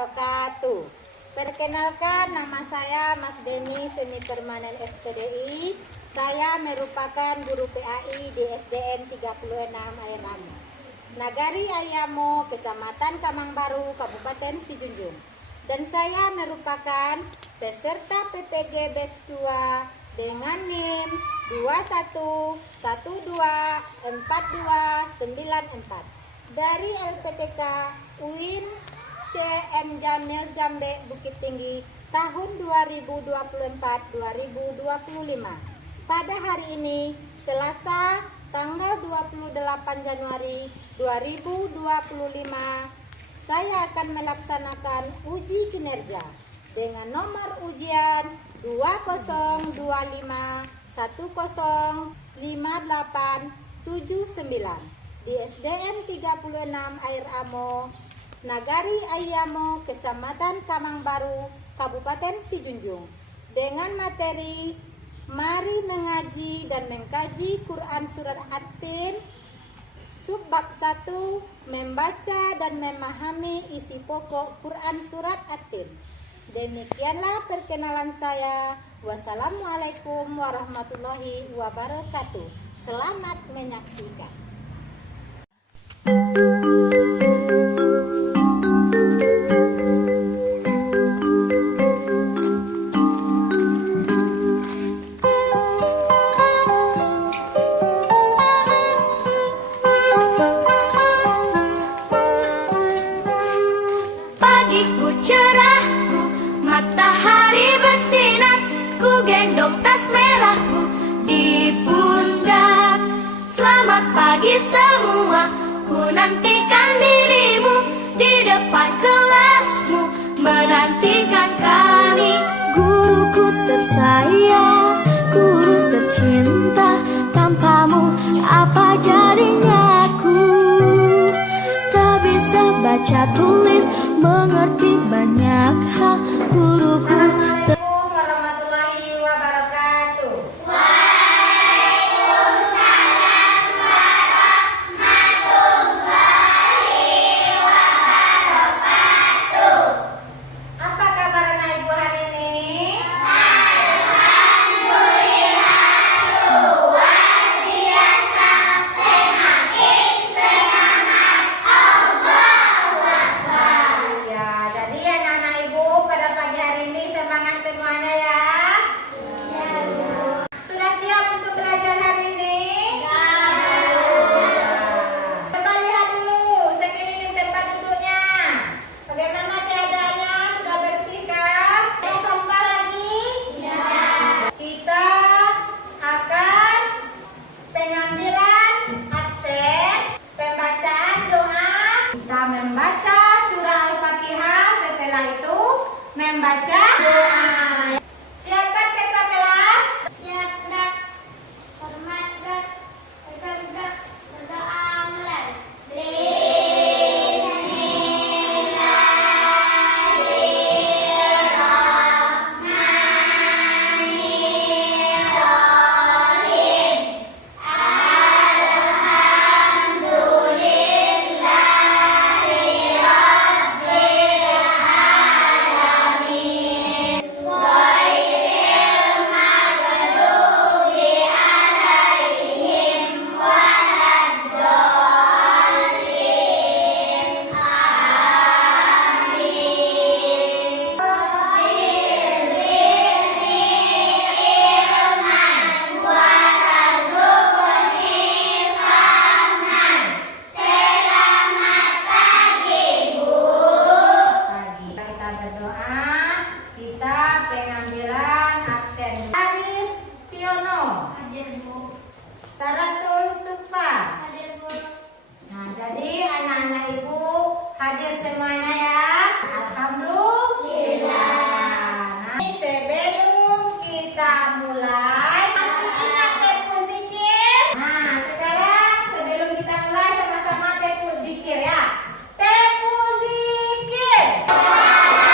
wabarakatuh. Perkenalkan, nama saya Mas Deni, Semi Permanen SPDI. Saya merupakan guru PAI di SDN 36 Air Amo, Nagari Ayamo, Kecamatan Kamangbaru, Kabupaten Sijunjung. Dan saya merupakan peserta PPG Batch 2 dengan NIM 21124294 dari LPTK UIN CM Jamil Jambe Bukit Tinggi tahun 2024-2025. Pada hari ini, Selasa, tanggal 28 Januari 2025, saya akan melaksanakan uji kinerja dengan nomor ujian 20105879 di SDN 36 Air Amo, Nagari Ayamo, Kecamatan Kamangbaru, Kabupaten Sijunjung, dengan materi mari mengaji dan mengkaji Quran Surat At-Tin, subbab 1, membaca dan memahami isi pokok Quran Surat At-Tin. Demikianlah perkenalan saya. Wassalamualaikum warahmatullahi wabarakatuh. Selamat menyaksikan. Pagiku cerahku, matahari bersinar, ku gendong tas merahku di pundak. Selamat pagi semua, ku nantikan dirimu di depan kelasmu, menantikan kami. Guruku tersayang, guru tercinta, tanpamu apa jadinya aku? Tak bisa baca tulis, mengerti banyak hal. Guruku Assalamualaikum warahmatullahi wabarakatuh. Apa kabar anak ibu hari ini? Ya, jadi anak-anak ibu pada pagi hari ini semangat semuanya ya. Sudah siap untuk belajar hari ini? Coba lihat dulu sekeliling tempat duduknya. Bagaimana keadaannya? Sudah bersih kan? Ada sampah lagi? Kita akan pengambilan absen, pembacaan doa. Kita membaca surah Al-Fatihah, setelah itu membaca doa. Siapkan ketua kelas? Siap, Dak. Hormat, Dak. Dak. Berdoa mulai. Pagi. Kita berdoa. Kita pengambilan absen. Aris Tiono, Hadir, Bu. Taratul Sufa. Hadir, Bu. Nah, jadi anak-anak ibu hadir semuanya ya. Alhamdulillah. Nah, sebelum kita mulai, masih ingat tempo zikir? Nah, sekarang sebelum kita mulai sama-sama tempo zikir ya. Tempo zikir. Subhanallah.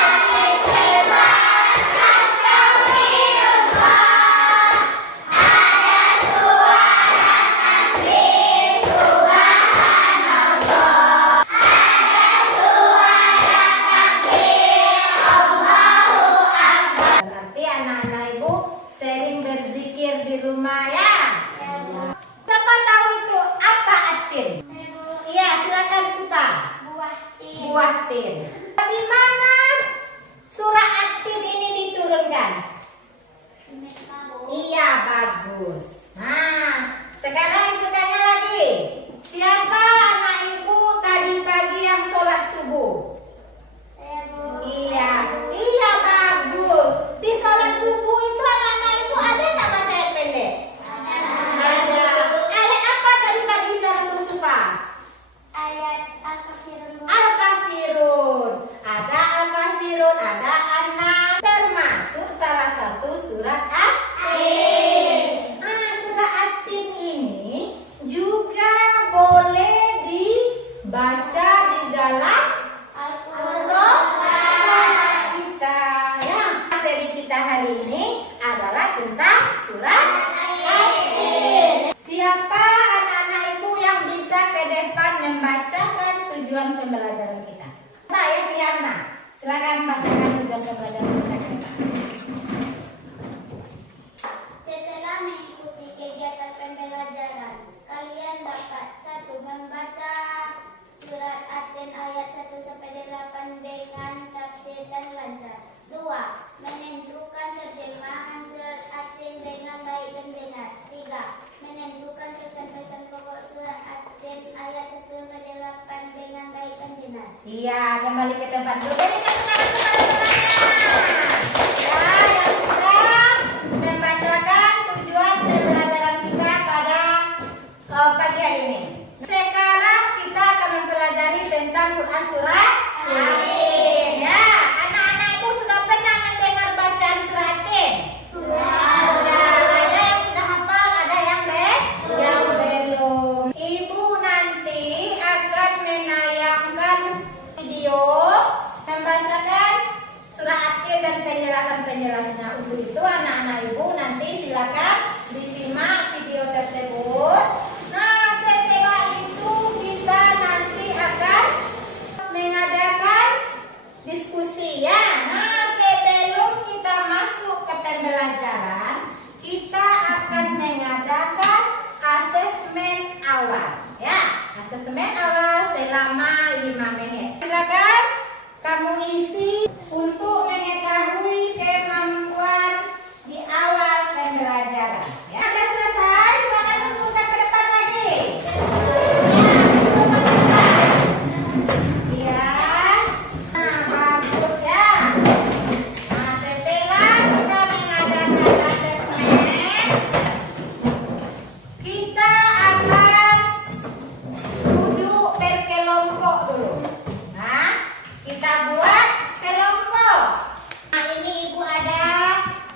buah tin. Di mana surah At-Tin ini diturunkan? Iya, bagus. Nah, sekarang ibu tanya lagi. Siapa anak ibu tadi pagi yang sholat subuh? Iya, iya bagus. Di sholat subuh itu anak-anak ibu ada nggak baca ayat pendek? Ada. Ayat apa tadi pagi saudara bersumpah? Ayat Al-Kafirun. Al-Kafirun. Ada Al-Kafirun, ada An-Nas, termasuk salah satu surat At-Tin. Nah, surat At-Tin ini juga boleh dibaca di dalam sholat kita. Ya, materi kita hari ini adalah tentang surat At-Tin. Siapa anak-anak ibu yang bisa ke depan membacakan tujuan pembelajaran kita? Saya Siana, silakan bacakan tujuan pembelajaran kita ke depan. Setelah mengikuti kegiatan pembelajaran, kalian dapat 1. Membaca surat At-Tin ayat 1 sampai 8 dengan tertib dan lancar. 2. Menentukan terjemahan surat At-Tin dengan baik dan benar. 3. Menentukan pesan-pesan pokok surat At-Tin ayat 1 sampai 8 dengan baik dan benar. Iya, kembali ke tempat dulu. Jadi sekarang ya, yang sudah membacakan tujuan pembelajaran kita pada pagi hari ini. Sekarang kita akan mempelajari tentang Quran surat At-Tin. Ya, anak-anak ibu sudah pernah mendengar bacaan surat At-Tin? Sudah. Ada yang sudah hafal, ada yang belum. Ibu nanti akan menayangkan video membacakan surah At-Tin dan penjelasan-penjelasannya. Untuk itu anak-anak ibu nanti silakan disimak video tersebut. Nah, setelah itu kita nanti akan mengadakan diskusi ya. Nah, sebelum kita masuk ke pembelajaran, kita akan mengadakan asesmen awal ya. Asesmen awal selama 5 menit. Silakan kamu isi untuk mengetahui kemampuan di awal pembelajaran. Ya, sudah selesai. Silakan tunjukkan ke depan lagi. Ya. Nah, bagus ya. Nah, setelah kita mengadakan asesmen, kita akan duduk berkelompok dulu. Nah, kita buat kelompok. Nah, ini ibu ada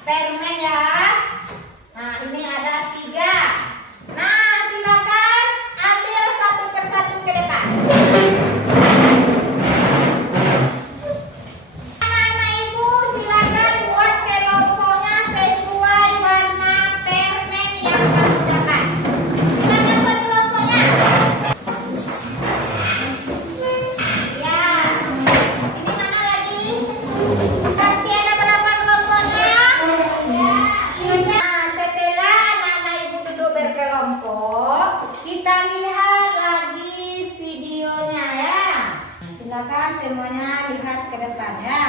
permen ya. Nah, ini ada 3. Nah, silakan ambil satu persatu ke depan. Anak-anak ibu silakan buat kelompoknya sesuai warna permen yang kamu dapat. Silakan buat kelompoknya. Ya, ini mana lagi? Nanti ada berapa kelompoknya? Nah, setelah anak-anak ibu duduk berkelompok, kita lihat lagi videonya ya. Nah, silakan semuanya lihat ke depan ya.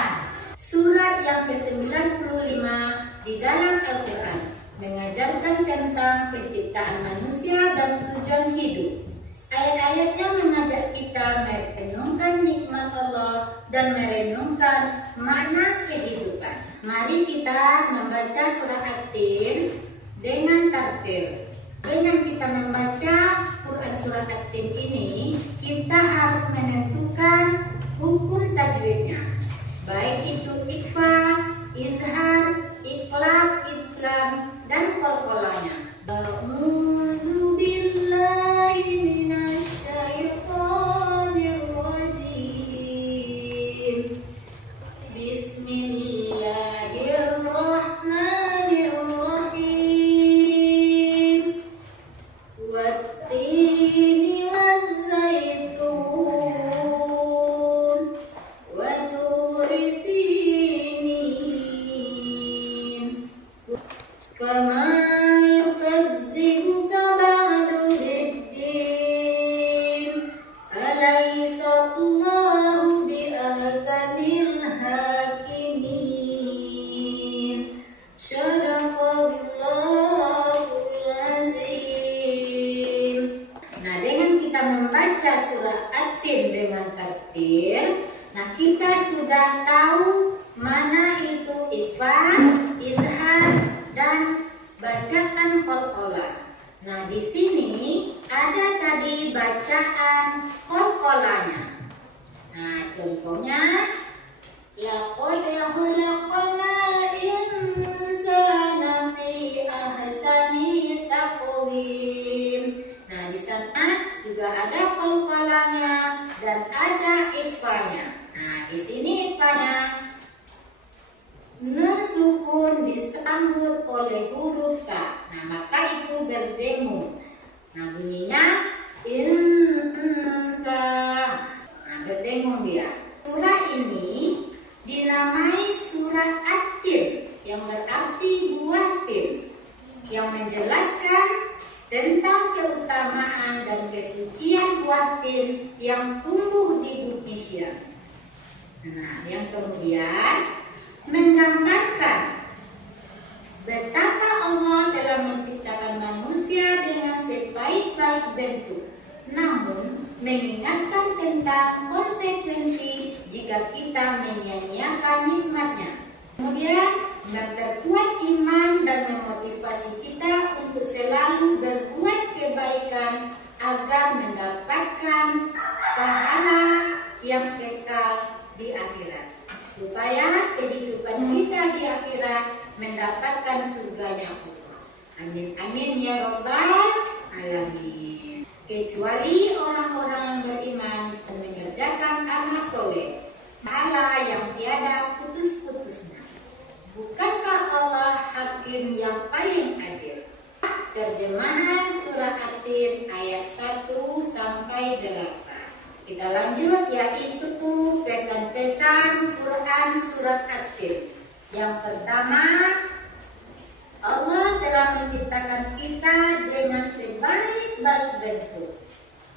Surat yang ke-95 di dalam Al-Quran mengajarkan tentang penciptaan manusia dan tujuan hidup. Ayat-ayatnya mengajak kita merenungkan nikmat Allah dan merenungkan makna kehidupan. Mari kita membaca surah At-Tin dengan tartil. Dengan kita membaca Quran surah At-Tin ini, kita harus menentukan hukum tajwidnya. Baik itu ikhfa, izhar, iqlab, idgham, dan qalqalahnya. A'udzu billahi minasy syaithanir rajim. Bismillahirrahmanirrahim. Wat-tini waz-zaitun wa turi sinin. Fama yukazzibuka ba'du biddin. Alaysa Allahu Atin dengan tartil. Nah, kita sudah tahu mana itu ikhfa, izhar, dan bacaan qalqalah. Nah, di sini ada tadi bacaan qalqalahnya. Nah, contohnya laqad khalaqnal insana fi ahsani taqwim. Nah, di sana juga ada qalqalahnya dan ada ikhfanya. Nah, di sini ikhfanya nun sukun disambut oleh huruf sa. Nah, maka itu berdengung. Nah, bunyinya insa. Nah, berdengung dia. Surah ini dinamai surah At-Tin, yang berarti buah tin, yang menjelaskan tentang keutamaan dan kesucian buah tin yang tumbuh di Indonesia. Nah, yang kemudian menggambarkan betapa Allah telah menciptakan manusia dengan sebaik-baik bentuk, namun mengingatkan tentang konsekuensi jika kita menyia-nyiakan nikmatnya. Kemudian memperkuat iman dan memotivasi kita untuk selalu berbuat kebaikan agar mendapatkan pahala yang kekal di akhirat, supaya kehidupan kita di akhirat mendapatkan surganya Allah. Amin amin ya rabbal alamin. Kecuali orang-orang yang beriman dan mengerjakan amal soleh, pahala yang tiada putus-putusnya. Bukankah Allah hakim yang paling adil? Terjemahan surah At-Tin ayat 1 sampai 8. Kita lanjut, yaitu pesan-pesan Quran surat At-Tin. Yang pertama, Allah telah menciptakan kita dengan sebaik-baik bentuk,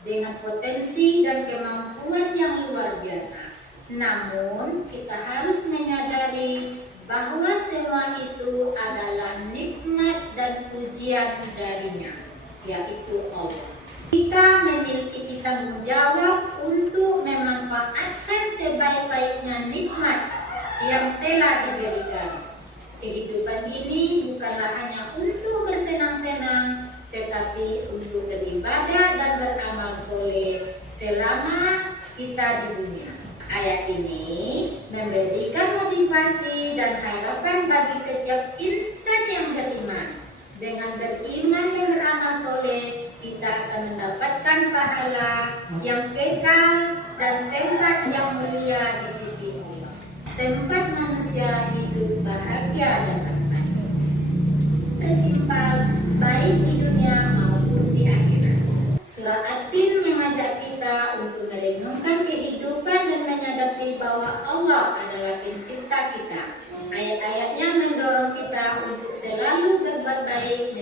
dengan potensi dan kemampuan yang luar biasa. Namun, kita harus menyadari bahwa semua itu adalah nikmat dan pujian darinya, yaitu Allah. Kita memiliki tanggung jawab untuk memanfaatkan sebaik-baiknya nikmat yang telah diberikan. Kehidupan ini bukanlah hanya untuk bersenang-senang, tetapi untuk beribadah dan beramal soleh selama kita di dunia. Ayat ini memberikan motivasi dan harapan bagi setiap insan yang beriman. Dengan beriman dan beramal soleh, kita akan mendapatkan pahala yang kekal dan tempat yang mulia di sisi Allah. Tempat manusia hidup bahagia dan aman, tertimpal baik di dunia maupun di akhirat. Surah At-Tin mengajak kita untuk merenungkan kehidupan dan menyadari bahwa Allah adalah pencipta kita. Ayat-ayatnya mendorong kita untuk selalu berbuat baik,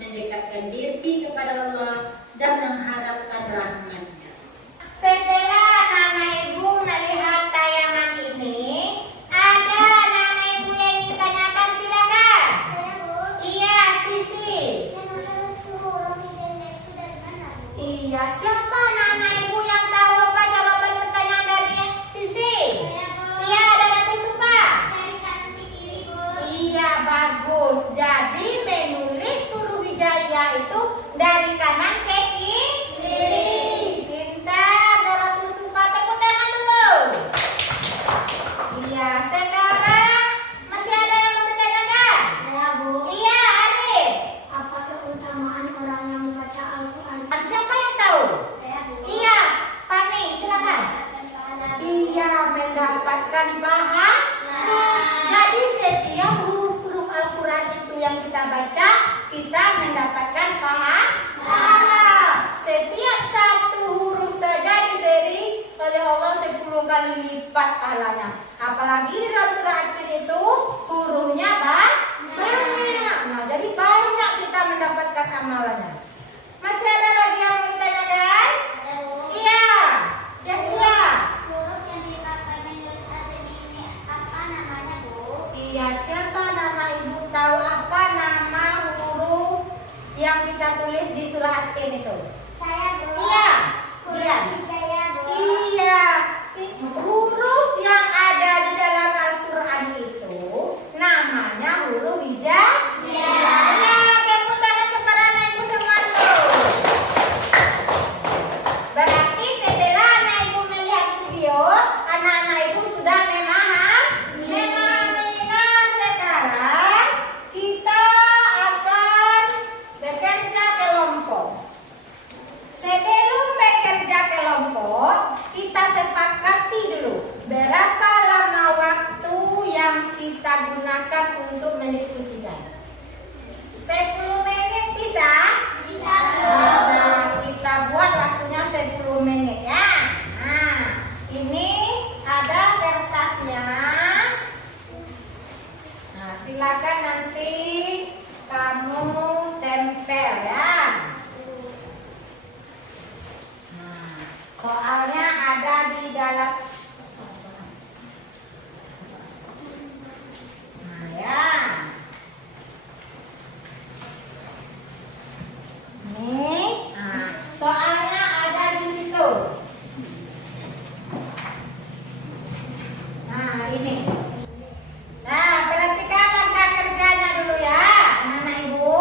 mendekatkan diri kepada Allah dan mengharapkan rahmat-Nya. Setelah Nana Ibu melihat tayangan ini, ada Nana Ibu yang ingin tanyakan, silakan. Iya, Sisi. Iya, siapa Nana Ibu yang tahu apa jawaban pertanyaan dari Sisi? Iya, ada Datuk Supa. Iya, bagus. Jadi menulis huruf hijaiyah itu dari kanan ke kiri. Pintar, Datuk Supa. Tepuk tangan dulu. Iya, sekarang masih ada yang mau ditanyakan? Iya, Arif. Apa keutamaan orang yang membaca Al-Quran? Siapa yang tahu? Iya, Fani, silakan. Iya, mendapatkan pahala. Jadi setiap huruf Al-Quran itu yang kita baca, kita mendapatkan pahala. Setiap satu huruf saja diberi oleh Allah 10 kali lipat pahalanya. Apalagi di dalam surah At-Tin itu hurufnya banyak. Nah, jadi banyak kita mendapatkan amalannya. Masih ada lagi yang mau ditanyakan? Iya, Jasya. Huruf yang dipakai menulis At-Tin ini apa namanya, Bu? Iya, siapa nama Ibu tahu apa nama huruf yang kita tulis di surah At-Tin itu? Saya, Bu. Iya, Huruf iya. hijaiyah, Bu. dalam. Nah, ya. Nih, nah, soalnya ada di situ. Nah, ini. Nah, perhatikan langkah kerjanya dulu ya, anak-anak ibu.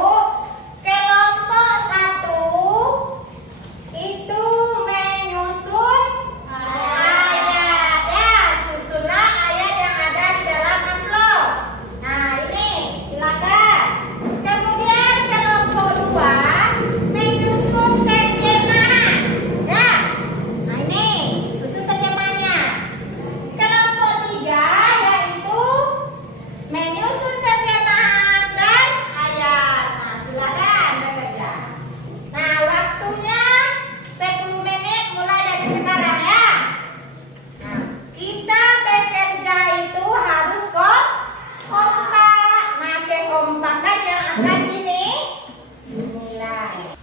Kelompok 1 itu menyusun ayat ya, susunlah ayat yang ada di dalam amplop. Nah, ini silakan. Kemudian kelompok 2 menyusun terjemahan ya. Nah, ini susun terjemahannya. Kelompok 3 yaitu menyusun terjemahan dan ayat. Nah, silakan bekerja. Nah, waktunya 10 menit mulai dari sekarang ya. Nah, kita bekerja itu harus kompak. Nah, kekompakan yang akan ini dinilai.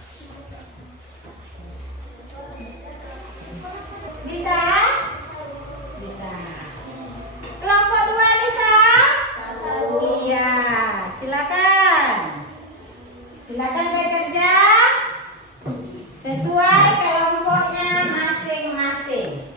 Bisa? Bisa. Kelompok 2 bisa? Iya, silakan. Silakan bekerja sesuai kelompoknya masing-masing.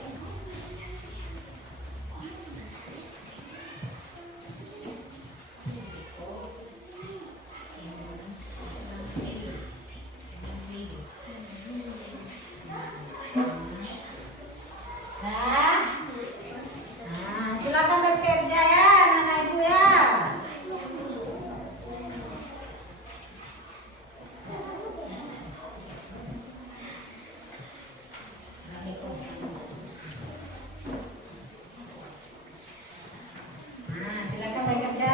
Nah, silakan bekerja ya, anak-anak ibu ya. Nah, silakan bekerja.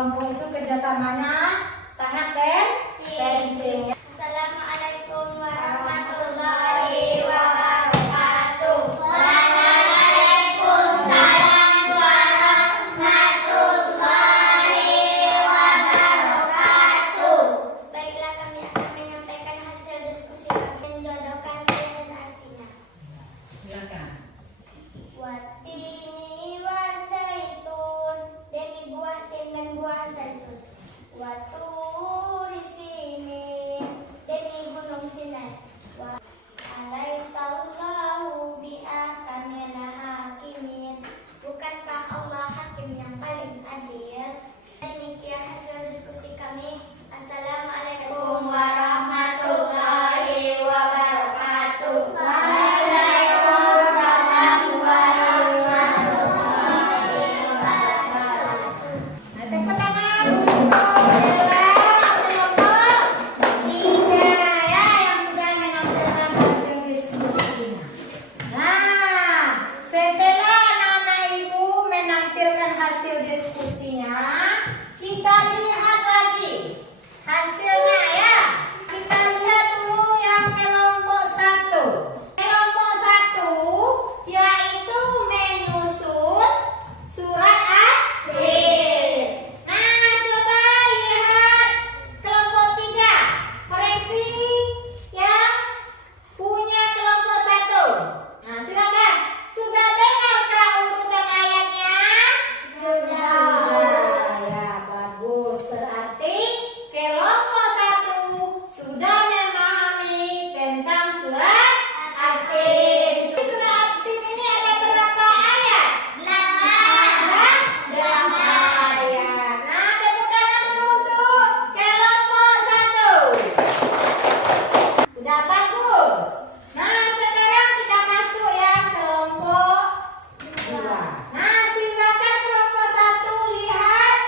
kelompok itu kerjasamanya sangat penting. Assalamualaikum warahmatullahi wabarakatuh. Waalaikumsalam warahmatullahi wabarakatuh. Baiklah, kami akan menyampaikan hasil diskusi kami menjodohkan dengan artinya. Silakan. Watini wazaitun, demi buah tin dan buah zaitun. Waturi sinin, demi gunung Sinai. Wa alaihissallahu bi'ahkamil hakimin. Bukankah Allah hakim yang paling adil? Demikian hasil diskusi kami. Assalamualaikum warahmatullahi wabarakatuh. Waalaikumsalam warahmatullahi wabarakatuh. Nah, tepuk tangan untuk kelompok 3 ya yang sudah menampilkan hasil diskusinya. Nah, setelah anak-anak ibu menampilkan hasil diskusinya, kita lihat lagi hasilnya ya. Kita lihat dulu yang kelompok 1. Kelompok 1 yaitu menyusun surat at-tin. Nah, coba lihat kelompok 3. Koreksi yang punya kelompok 1. Nah, silakan. Sudah benarkah urutan ayatnya? Sudah. Ya, bagus. Berarti kelompok 1 sudah memahami tentang surat at-tin. Surat at-tin ini ada berapa ayat? 8 ayat. Nah, tepuk tangan dulu untuk kelompok 1. Udah bagus. Nah, sekarang kita masuk yang kelompok 2. Nah, silakan kelompok 1 lihat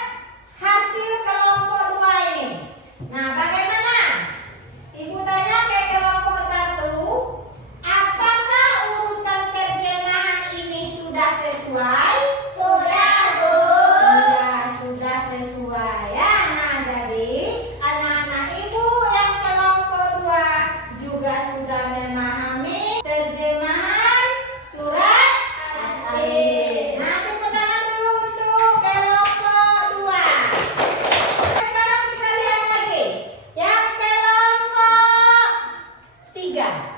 hasil kelompok 2 ini. Nah, bagaimana? Ibu tanya ke kelompok 1, apakah urutan terjemahan ini sudah sesuai? Sudah, Bu. Iya, sudah sesuai ya. Nah, jadi anak-anak ibu yang kelompok 2 juga sudah memahami terjemahan surat at-tin. Nah, tepuk tangan dulu untuk kelompok 2. Sekarang kita lihat lagi yang kelompok 3.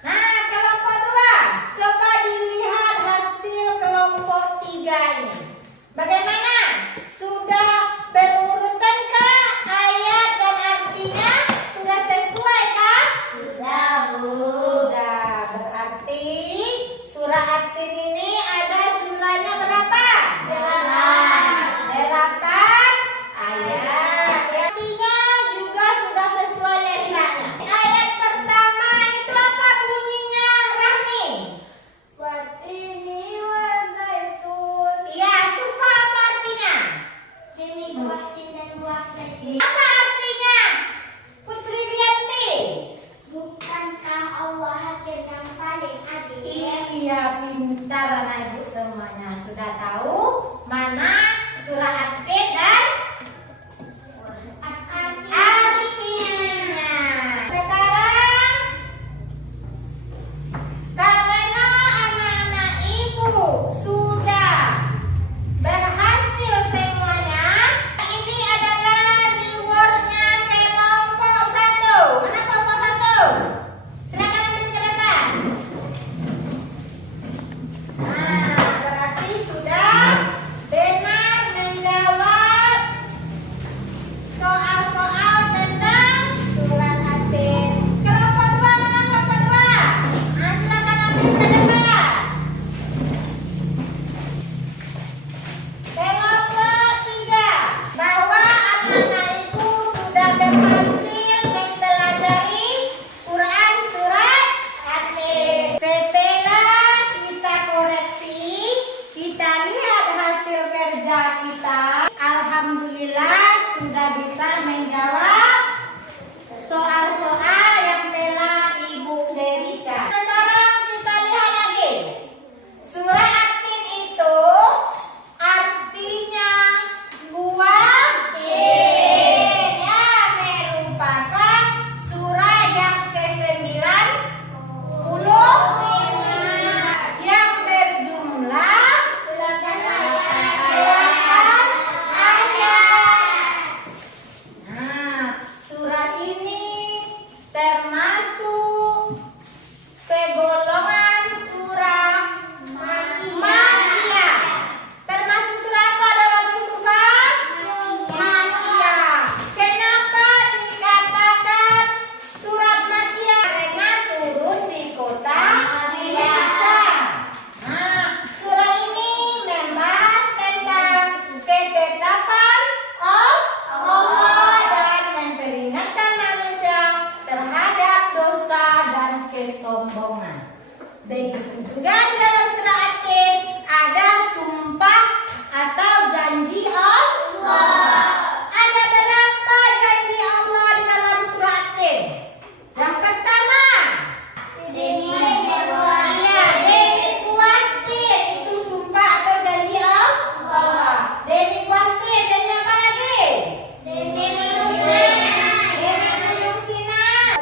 Nah, kelompok 2, coba dilihat hasil kelompok 3 ini. Bagaimana? Sudah berurutankah ayat dan artinya? Sudah sesuai kah? Sudah, Bu. Sudah. Berarti surah at-tin ini ada jumlahnya berapa? 8 ayat. Artinya juga sudah sesuai lesanya. Ayat pertama itu apa bunyinya, Rahmi? Watini wazaitun, Iya, sufa apa artinya? demi buah tin dan buah zaitun. Apa artinya? Putri Dianti. Bukankah Allah hakim yang paling adil? Iya, pintar anak ibu semuanya. Sudah tahu mana surah at-tin dan artinya. Sekarang karena anak-anak ibu sudah berhasil semuanya, ini adalah rewardnya kelompok 1. Mana kelompok 1? Silakan ambil ke depan. Nah, berarti sudah benar menjawab soal-soal tentang surat at-tin. Kelompok 2, mana kelompok 2? Nah, silakan ambil ke depan. Kelompok 3, bahwa anak-anak ibu sudah berhasil mempelajari Quran surat at-tin. Setelah kita koreksi, kita lihat hasil kerja kita. Alhamdulillah sudah bisa menjawab soal-soal yang telah ibu berikan. Sekarang kita lihat lagi. Surah at-tin itu artinya buah Begitu juga di dalam surah At-Tin ada sumpah atau janji Allah. Ada berapa janji Allah di dalam surah At-Tin? Yang pertama, Demi iya, demi kuatir itu sumpah atau janji Allah. Demi kuatir, janji apa lagi? Demi Gunung Sinai.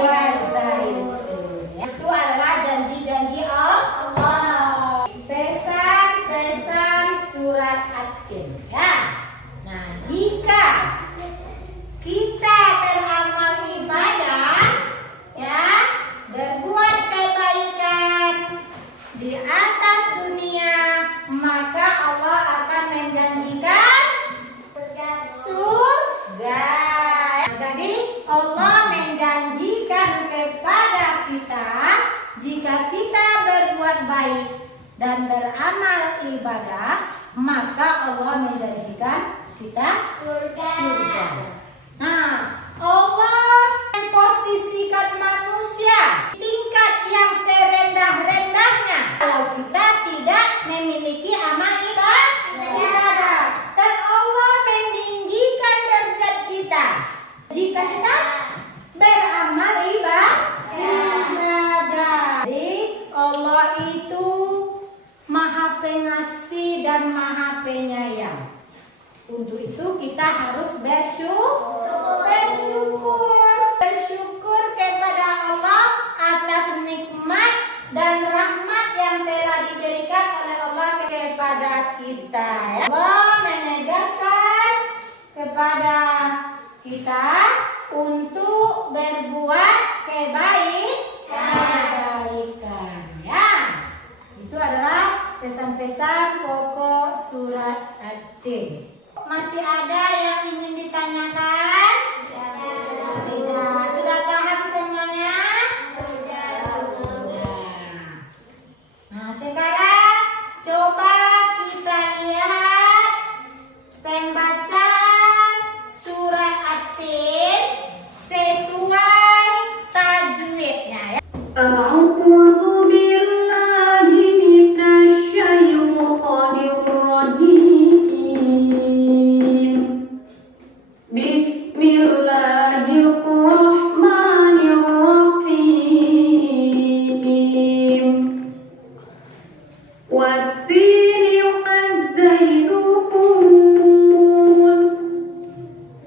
Puasa itu adalah janji-janji Allah. Pesan-pesan surat At-Tin. Ya. Nah, jika kita beramal ibadah, ya, berbuat kebaikan di atas dunia, maka Allah akan menjanjikan surga. Jadi Allah menjanjikan kepada kita jika kita berbuat baik dan beramal ibadah, maka Allah menjanjikan kita surga. Nah, Allah memposisikan manusia tingkat yang serendah-rendahnya kalau kita tidak memiliki amal ibadah. Dan Allah meninggikan derajat kita jika kita beramal ibadah. Jadi Allah itu Maha Pengasih dan Maha Penyayang. Untuk itu kita harus bersyukur kepada Allah atas nikmat dan rahmat yang telah diberikan oleh Allah kepada kita. Allah menegaskan kepada kita untuk berbuat kebaikan. Ya, itu adalah pesan-pesan pokok surat At-Tin. Masih ada yang ingin ditanyakan? Tidak. Sudah paham semuanya? Sudah. Nah, sekarang coba kita lihat pembacaan surat At-Tin sesuai tajwidnya, ya. A'udzu billahi minasyaitonir rajim. Bismillahirrahmanirrahim. Wattini wazzaytun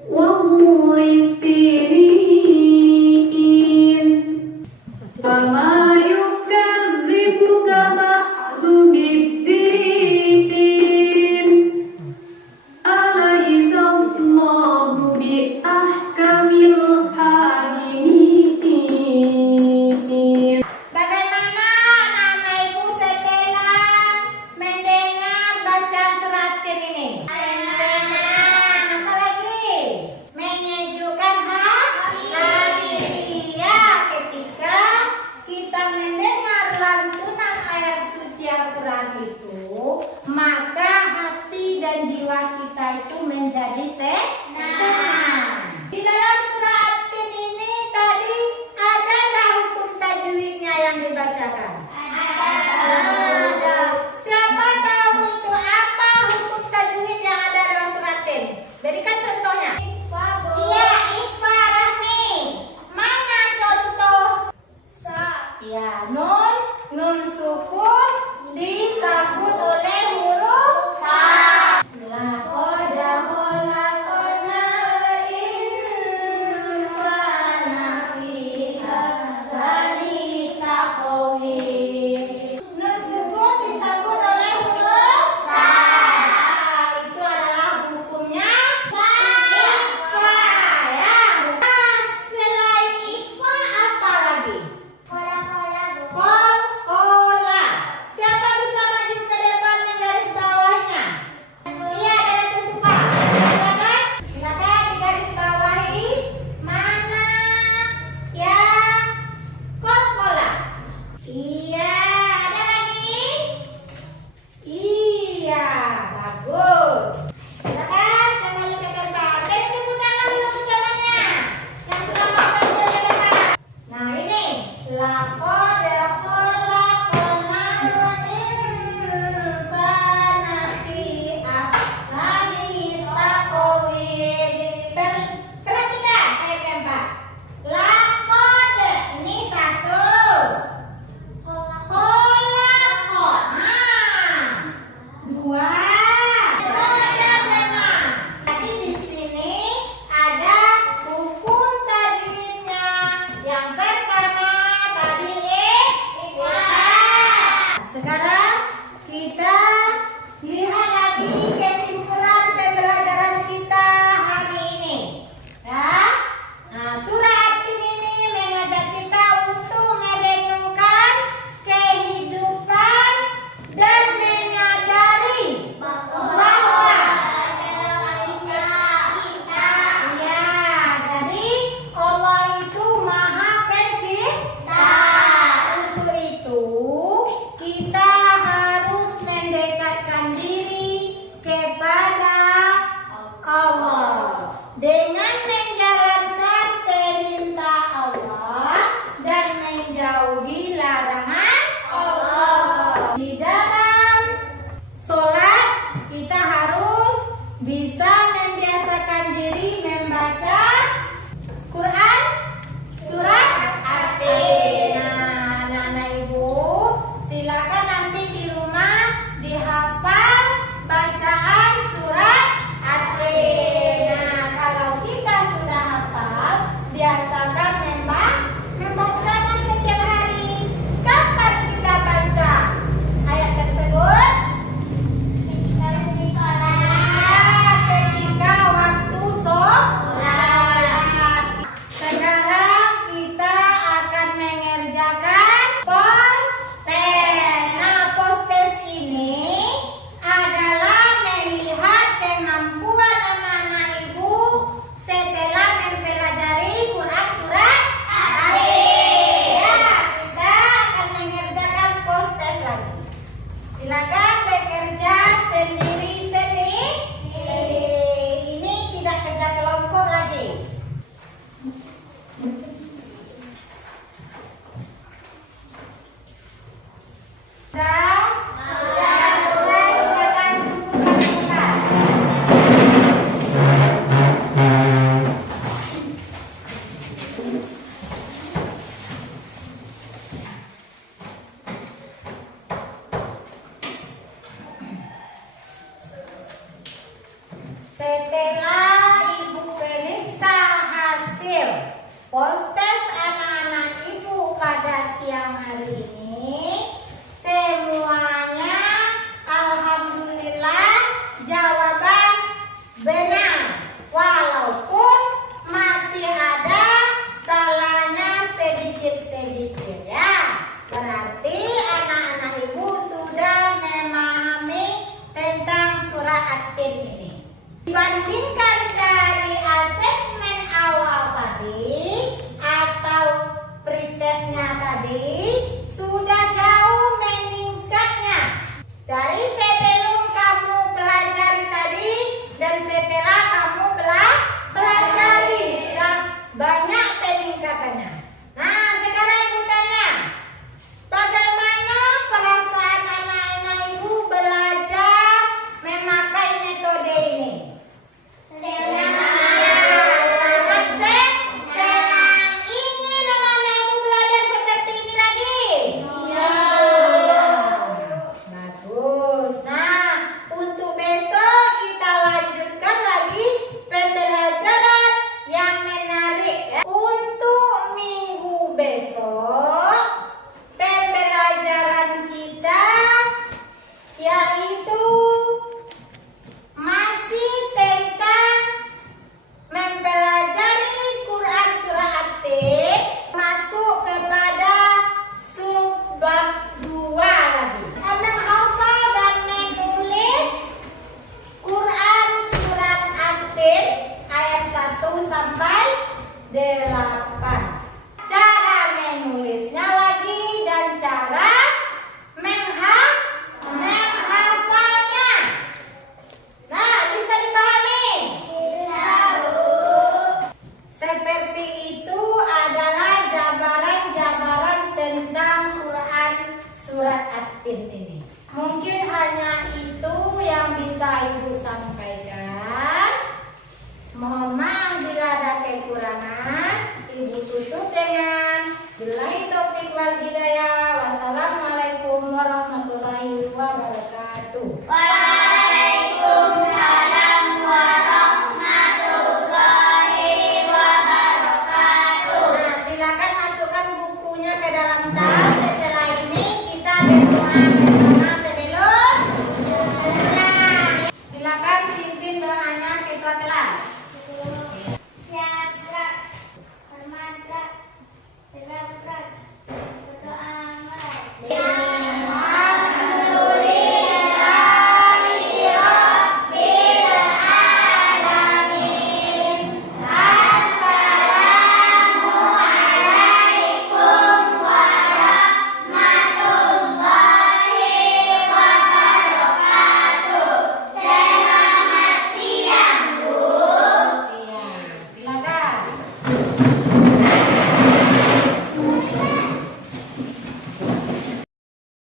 wa turis sinin. Fama yukadzibuka ba'du biddin. Alaihissallahu bi ahkamil hakimin. Bagaimana nama ibu setelah mendengar baca surat At-Tin ini? Senang. Apa lagi? Menyejukkan hati. Ya, ketika kita mendengar lantunan ayat suci Al-Quran itu, maka hati dan jiwa kita itu menjadi tenang. Di dalam surah At-Tin ini tadi adalah hukum tajwidnya yang dibacakan. Siapa tahu itu apa hukum tajwid yang ada dalam surah At-Tin? Berikan contohnya. Iya, Iqfa Rahmi. Mana contoh? Ya, nun sukun disambut oleh huruf sa. Laqad khalaqnal insana fi ahsani taqwim. Nun sukun disambut oleh huruf sa. Itu adalah hukumnya ikhfa, ya. Nah, selain ikhfa apa lagi? Kola. Siapa bisa maju ke depan menggaris Latin ini. Dibandingkan